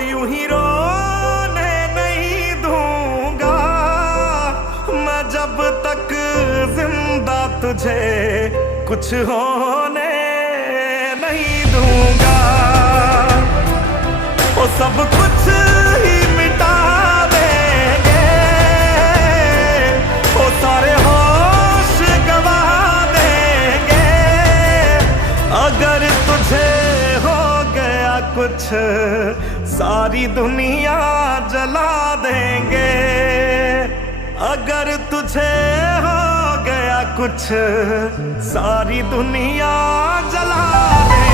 यूं ही रोने नहीं दूंगा मैं जब तक जिंदा, तुझे कुछ होने नहीं दूंगा। वो सब कुछ ही मिटा देंगे, वो सारे होश गवा देंगे। अगर तुझे हो गया कुछ, सारी दुनिया जला देंगे। अगर तुझे हो गया कुछ, सारी दुनिया जला देंगे।